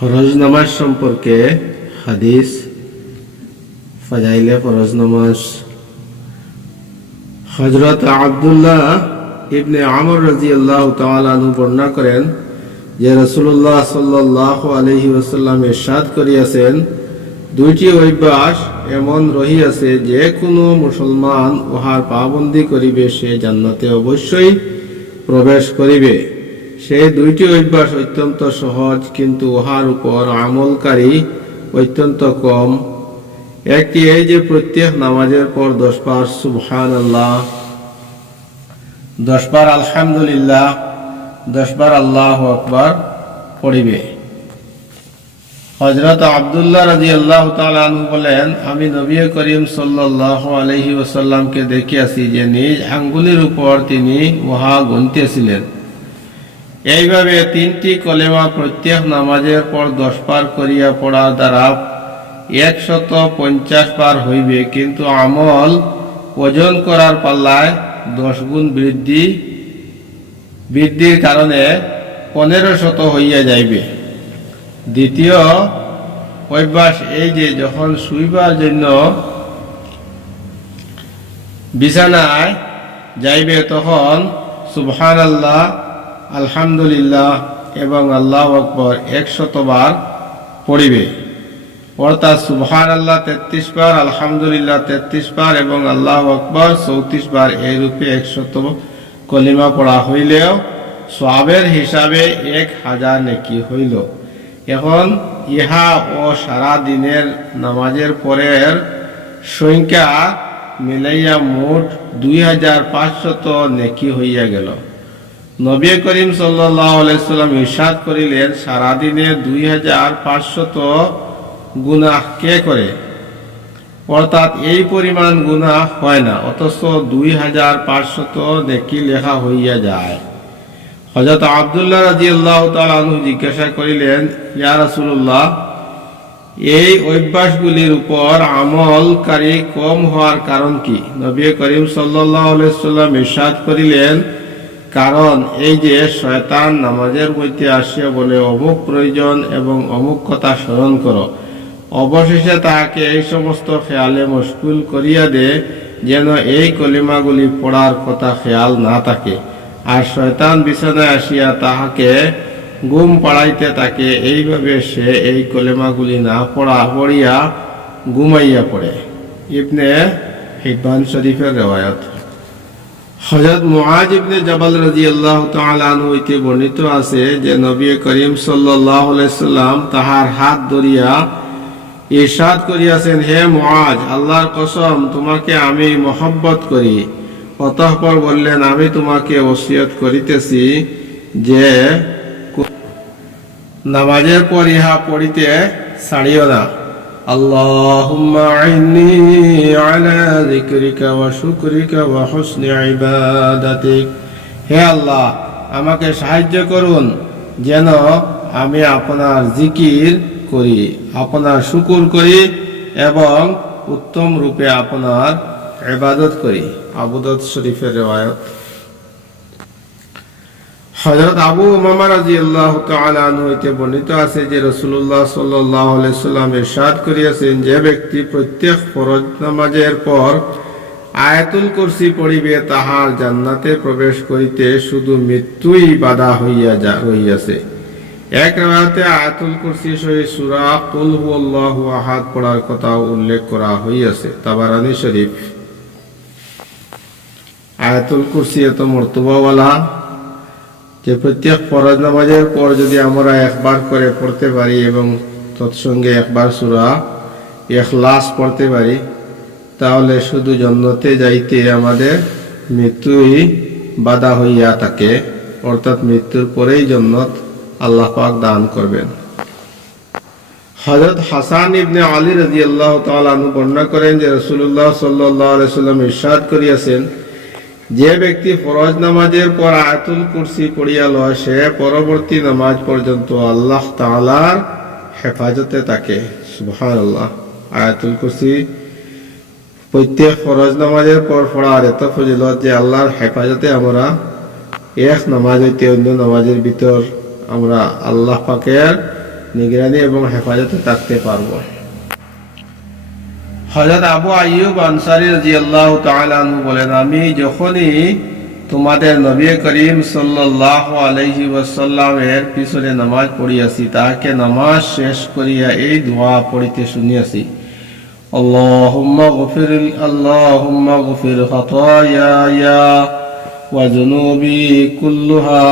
ফরজ নামাজ সম্পর্কে হাদিস ফাজাইলে ফরজ নামাজ। হযরত আব্দুল্লাহ ইবনে আমর রাদিয়াল্লাহু তাআলা আনহু বর্ণনা করেন যে রাসূলুল্লাহ সাল্লাল্লাহু আলাইহি ওয়াসাল্লাম ইরশাদ করিয়াছেন, দুইটি অভ্যাস এমন রহিয়াছে যে কোনো মুসলমান উহার পাবন্দি করিবে সে জান্নাতে অবশ্যই প্রবেশ করিবে। সেই দুইটি অভ্যাস অত্যন্ত সহজ, কিন্তু উহার উপর আমলকারী অত্যন্ত কম। একটি এই যে প্রত্যেক নামাজের পর 10 বার সুবহানাল্লাহ, 10 বার আলহামদুলিল্লাহ, 10 বার আল্লাহু আকবার পড়িবে। হযরত আব্দুল্লাহ রাদিয়াল্লাহু তাআলা আনহু বলেন, আমি নবী করিম সাল্লাল্লাহু আলাইহি ওয়াসাল্লামকে দেখিয়াছি যে নিজ আঙ্গুলের উপর তিনি উহা গুনতেছিলেন। এইভাবে 3টি কলেমা প্রত্যেক নামাজের পর 10 বার করিয়া পড়ার দ্বারা 150 বার হইবে, কিন্তু আমল ওজন করার পাল্লায় 10 গুণ বৃদ্ধির কারণে 1500 হইয়া যাইবে। দ্বিতীয় অভ্যাস এই যে যখন শুইবার জন্য বিছানায় যাইবে তখন সুবহানাল্লাহ, আলহামদুলিল্লাহ এবং আল্লাহু আকবার 100 বার পড়িবে। অর্থাৎ সুবহানাল্লাহ 33 বার, আলহামদুলিল্লাহ 33 বার এবং আল্লাহু আকবার 34 বার, এই রূপে 100 কলিমা পড়া হইলেও সওয়াবের হিসাবে 1000 নেকি হইল। এখন ইহা ও সারা দিনের নামাজের পরের সংখ্যা মিলাইয়া মোট 2500 নেকি হইয়া গেল। নবী করিম সাল্লাল্লাহু আলাইহি সাল্লাম ইরশাদ করিলেন, সারা দিনে 2500 গুনাহ কে করে? অর্থাৎ এই পরিমাণ গুনাহ হয় না, অথচ 2500 নেকি লেখা হইয়া যায়। হযরত আব্দুল্লাহ রাদিয়াল্লাহু তাআলা আনহু জিজ্ঞাসা করিলেন, ইয়া রাসূলুল্লাহ, এই অভ্যাসগুলির উপর আমলকারী কম হওয়ার কারণ কি? নবী করিম সাল্লাল্লাহু আলাইহি সাল্লাম ইরশাদ করিলেন, কারণ এই যে শয়তান নামাজের মধ্যে আসিয়া বলে, অমুক প্রয়োজন এবং অমুক কথা স্মরণ করো, অবশেষে তাহাকে এই সমস্ত খেয়ালে মশগুল করিয়া দে যেন এই কলিমাগুলি পড়ার কথা খেয়াল না থাকে। আর শয়তান বিছানায় আসিয়া তাহাকে ঘুম পাড়াইতে থাকে, এইভাবে সে এই কলিমাগুলি না পড়িয়া ঘুমাইয়া পড়ে। ইবনে হিব্বান শরীফের রিওয়ায়াত। হযরত মুআজ ইবনে জাবাল রাদিয়াল্লাহু তাআলা আনহু হইতে বর্ণিত আছে যে নবী করিম সাল্লাল্লাহু আলাইহি সাল্লাম তাহার হাত ধরিয়া ইরশাদ করিয়াছেন, হে মুআজ, আল্লাহর কসম তোমাকে আমি মহব্বত করি। অতঃপর বললেন, আমি তোমাকে ওসিয়ত করিতেছি যে নামাজের পর ইহা পড়িতে ছাড়িও না। আল্লাহুম্মা আইন্নি আলা যিকরিকা ওয়া শুকরিকা ওয়া হুসনি ইবাদাতিক। হে আল্লাহ, আমাকে সাহায্য করুন যেন আমি আপনার জিকির করি, আপনার শুকর করি এবং উত্তম রূপে আপনার ইবাদত করি। আবু দাউদ শরীফের রিওয়ায়াত। হযরত আবু উমামা রাদিয়াল্লাহু তাআলা আনহু হইতে বর্ণিত আছে যে রাসূলুল্লাহ সাল্লাল্লাহু আলাইহি সাল্লাম ইরশাদ করিয়াছেন, যে ব্যক্তি প্রত্যেক ফরজ নামাজের পর আয়াতুল কুরসি পড়িবে তাহার জান্নাতে প্রবেশ করিতে শুধু মৃত্যুই বাধা হইয়াছে। এক রাতে আয়াতুল কুরসি সহিত সূরা কুল হুয়াল্লাহু আহাদ পড়ার কথা উল্লেখ করা হইয়াছে, তাবারানী শরীফ। আয়াতুল কুরসি এত মর্তবাওয়ালা যে প্রত্যেক ফরজ নামাজের পর যদি আমরা একবার করে পড়তে পারি এবং তৎসঙ্গে একবার সূরা ইখলাস পড়তে পারি, তাহলে শুধু জান্নাতে যাইতে আমাদের মৃত্যুই বাধা হইয়া থাকে, অর্থাৎ মৃত্যুর পরেই জান্নাত আল্লাহ পাক দান করবেন। হযরত হাসান ইবনে আলী রাদিয়াল্লাহু তাআলা আনহু বর্ণনা করেন যে রাসূলুল্লাহ সাল্লাল্লাহু আলাইহি সাল্লাম ইরশাদ করিয়াছেন, যে ব্যক্তি ফরজ নামাজের পর আয়াতুল কুরসি পড়িয়া লয় সে পরবর্তী নামাজ পর্যন্ত আল্লাহ তাআলার হেফাজতে থাকে। সুবহানাল্লাহ। আয়াতুল কুরসি প্রত্যেক ফরজ নামাজের পর পড়ার এত ফজিলত যে আল্লাহর হেফাজতে আমরা এক নামাজ হইতে অন্য নামাজের ভিতর আমরা আল্লাহ পাকের নিগরানি এবং হেফাজতে থাকতে পারবো। হযরত আবু আইয়ুব আনসারী রাদিয়াল্লাহু তাআলা আনহু বলেন, আমি যখনই তোমাদের নবী করিম সাল্লাল্লাহু আলাইহি ওয়াসাল্লামের পিছনে নামাজ পড়িয়াছি, তাকে নামাজ শেষ করিয়া এই দোয়া পড়িতে শুনিয়াছি, আল্লাহুম্মা গফির খাতায়ায়া ওয়া যুনুবি কুল্লুহা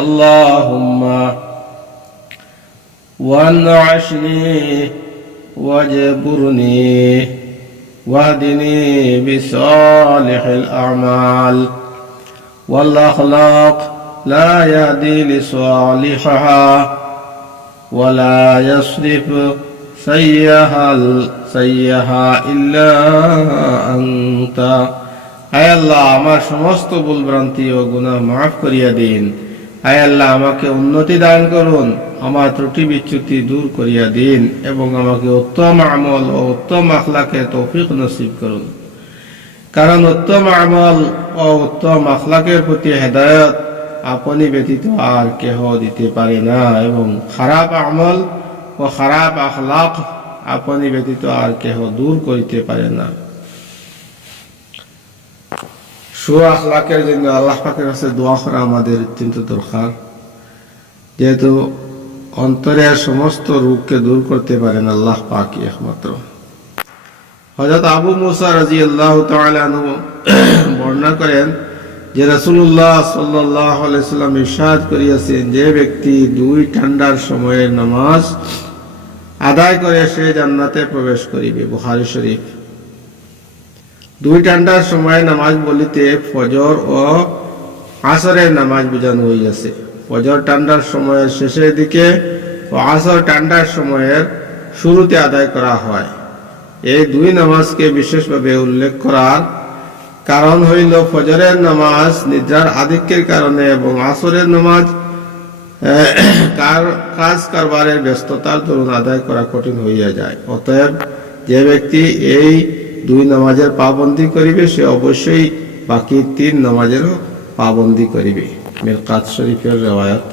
আল্লাহুম্মা ওয়ান'আশনি ওয়াজবুরনি ওয়াহদিনি বিসালিহিল আ'মাল ওয়াল আখলাক লা ইয়াহদি লিসালিহা ওয়া লা ইয়াসরিফ সাইয়্যাহা ইল্লা আনতা। আয় আল্লাহ, আমার সমস্ত ভুল ভ্রান্তি ও গুনাহ মাফ করিয়া দিন। আয় আল্লাহ, আমাকে উন্নতি দান করুন, আমার ত্রুটি বিচ্যুতি দূর করিয়া দিন এবং আমাকে উত্তম আমল ও উত্তম আখলাকের তৌফিক নসিব করুন। কারণ উত্তম আমল ও উত্তম আখলাকের প্রতি হেদায়েত আপনি ব্যতীত আর কেহ দিতে পারে না, এবং খারাপ আমল ও খারাপ আখলাক আপনি ব্যতীত আর কেহ দূর করিতে পারে না। আখলাকের জন্য আল্লাহ পাকের কাছে দোয়া করা আমাদের অত্যন্ত দরকার, যেহেতু অন্তরের সমস্ত রোগকে দূর করতে পারেন আল্লাহ পাকই একমাত্র। হযরত আবু মুসা রাদিয়াল্লাহু তাআলা আনহু বর্ণনা করেন যে রাসূলুল্লাহ সাল্লাল্লাহু আলাইহি সাল্লাম ইরশাদ করিয়াছেন, যে ব্যক্তি 2 ঠান্ডার সময়ের নামাজ আদায় করে সে জান্নাতে প্রবেশ করিবে। বুখারী শরীফ। 2 ঠান্ডার সময়ে নামাজ বলিতে ফজর ও আসরের নামাজ বোঝানো হইয়াছে। ফজর ঠান্ডার সময়ের শেষের দিকে ও আসর ঠান্ডার সময়ের শুরুতে আদায় করা হয়। এই 2 নামাজকে বিশেষভাবে উল্লেখ করার কারণ হইল ফজরের নামাজ নিদ্রার আধিক্যের কারণে এবং আসরের নামাজ কাজ কারবারের ব্যস্ততার দরুন আদায় করা কঠিন হইয়া যায়। অতএব যে ব্যক্তি এই 2 নামাজের পাবন্দি করিবে সে অবশ্যই বাকি 3 নামাজেরও পাবন্দি করিবে। মিরকাত শরীফের রিওয়ায়াত।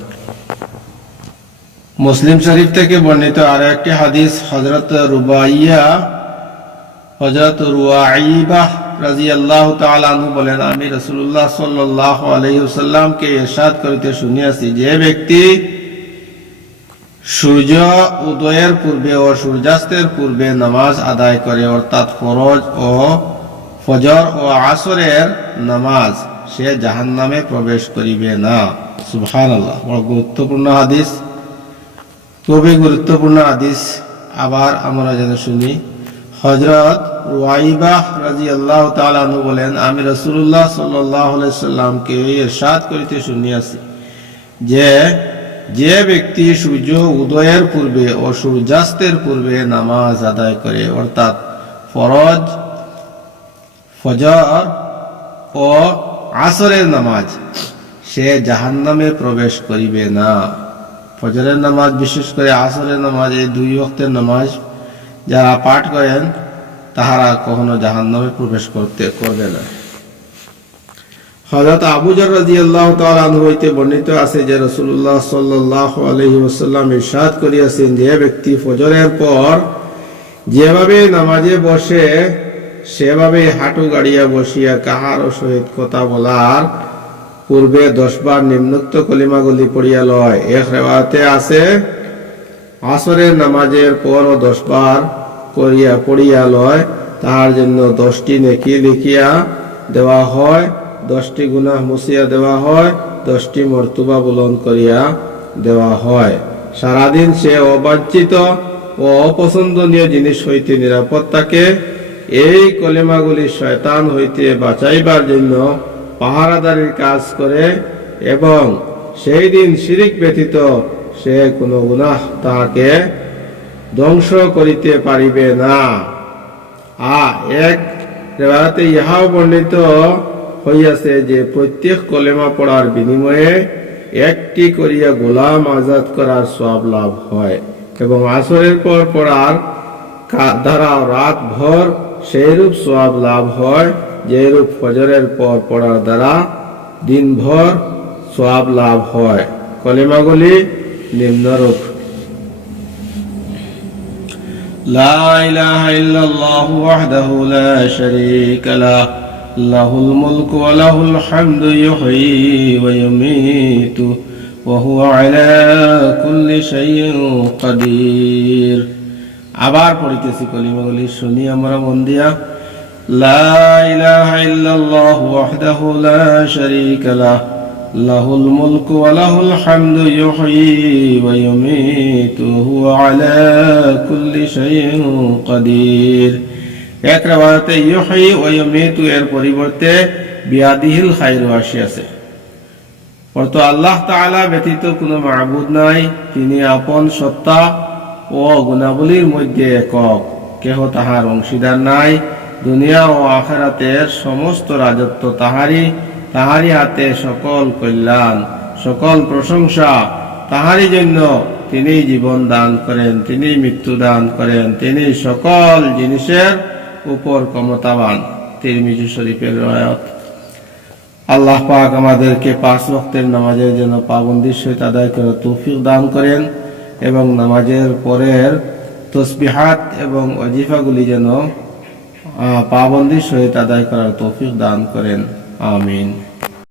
মুসলিম শরীফ থেকে বর্ণিত আরো একটি হাদিস, হযরত রুয়াইবা রাদিয়াল্লাহু তাআলা আনহু বলেন, আমি রাসূলুল্লাহ সাল্লাল্লাহু আলাইহি ওয়াসাল্লামকে ইরশাদ করিতে শুনিয়াছি, যে ব্যক্তি সূর্য উদয়ের পূর্বে ও সূর্যাস্তের পূর্বে নামাজ আদায় করে, অর্থাৎ ফজর ও আসরের নামাজ, সে জাহান্নামে প্রবেশ করিবে না। সুবহানাল্লাহ। বড় গুরুত্বপূর্ণ হাদিস, খুবই গুরুত্বপূর্ণ হাদিস। আবার আমরা যেন শুনি, হযরত রুয়াইবা রাদিয়াল্লাহু তাআলা আনহু বলেন, আমি রাসূলুল্লাহ সাল্লাল্লাহু আলাইহি সাল্লামকে ইরশাদ করিতে শুনিয়াছি যে ব্যক্তি সূর্য উদয়ের পূর্বে ও সূর্যাস্তের পূর্বে নামাজ আদায় করে, অর্থাৎ ফজর ও আসরের নামাজ, সে জাহান্নামে প্রবেশ করিবে না। ফজরের নামাজ, বিশেষ করে আসরের নামাজ, এই 2 ওয়াক্তের নামাজ যারা পাঠ করেন তাহারা কখনো জাহান্নামে প্রবেশ করবে না। হযরত আবু যর রাদিয়াল্লাহু তাআলা আনহু হইতে বর্ণিত আছে যে রাসূলুল্লাহ সাল্লাল্লাহু আলাইহি ওয়াসাল্লাম ইরশাদ করিয়াছেন, যে ব্যক্তি ফজরের পর যেভাবে নামাজে বসে সেভাবে হাঁটু গাড়িয়া বসিয়া কাহারও সহিত কথা বলার পূর্বে 10 বার নিম্নোক্ত কলিমাগুলি পড়িয়া লয়। এক রিওয়ায়াতে আছে, আসরের নামাজের পরও 10 বার করিয়া পড়িয়া লয়, তাহার জন্য 10টি নেকি লিখিয়া দেওয়া হয়, 10টি গুনাহ মুছিয়া দেওয়া হয়, 10টি মর্তবা বুলন্দ করিয়া দেওয়া হয়। সারাদিন সে অবাঞ্ছিত ও অপছন্দনীয় জিনিস হইতে নিরাপদ থাকে। এই কলিমাগুলি শয়তান হইতে বাঁচাইবার জন্য পাহারাদারির কাজ করে এবং সেই দিন শিরিক ব্যতীত সে কোনো গুনাহ তাহাকে ধ্বংস করিতে পারিবে না। এক রিওয়ায়াতে ইহাও বর্ণিত হইয়াছে যে প্রত্যেক কলেমা পড়ার বিনিময়ে 1টি করিয়া গোলাম আজাদ করার সওয়াব লাভ হয়, এবং আসরের পর পড়ার দ্বারা রাত ভর সেইরূপ সওয়াব লাভ হয় যেরূপ ফজরের পর পড়ার দ্বারা দিনভর সওয়াব লাভ হয়। কলেমাগুলি নিম্নরূপ: لا إله إلا الله وحده لا شريك له له الملك وله الحمد يحيي ويميت وهو على كل شيء قدير আবার পড়িতেছি কলিমাগুলি শুনি আমরা মন দিয়া لا إله إلا الله وحده لا شريك له له الملك وله الحمد يحيي ويميت وهو على كل شيء قدير এক রাওয়াতে ইউহি ওয়া ইউমিতু এর পরিবর্তে বিয়াদিহিল খায়রু আসিয়াছে অর্থ আল্লাহ তাআলা ব্যতীত কোনো মাবুদ নাই, তিনি আপন সত্তা ও গুণাবলীর মধ্যে একক, কেহ তাহার অংশীদার নাই। দুনিয়া ও আখিরাতের সমস্ত রাজত্ব তাহারই হাতে, সকল কল্যাণ সকল প্রশংসা তাহারই জন্য। তিনি জীবন দান করেন, তিনি মৃত্যু দান করেন, তিনি সকল জিনিসের উপর ক্ষমতাবান। তিরমিজি শরীফের রওয়ায়াত। আল্লাহ পাক আমাদেরকে 5 ওয়াক্তের নামাজের জন্য পাবন্দির সহিত আদায় করার তৌফিক দান করেন এবং নামাজের পরের তসবিহাত এবং ওয়াজিফাগুলি যেন পাবন্দির সহিত আদায় করার তৌফিক দান করেন। আমিন।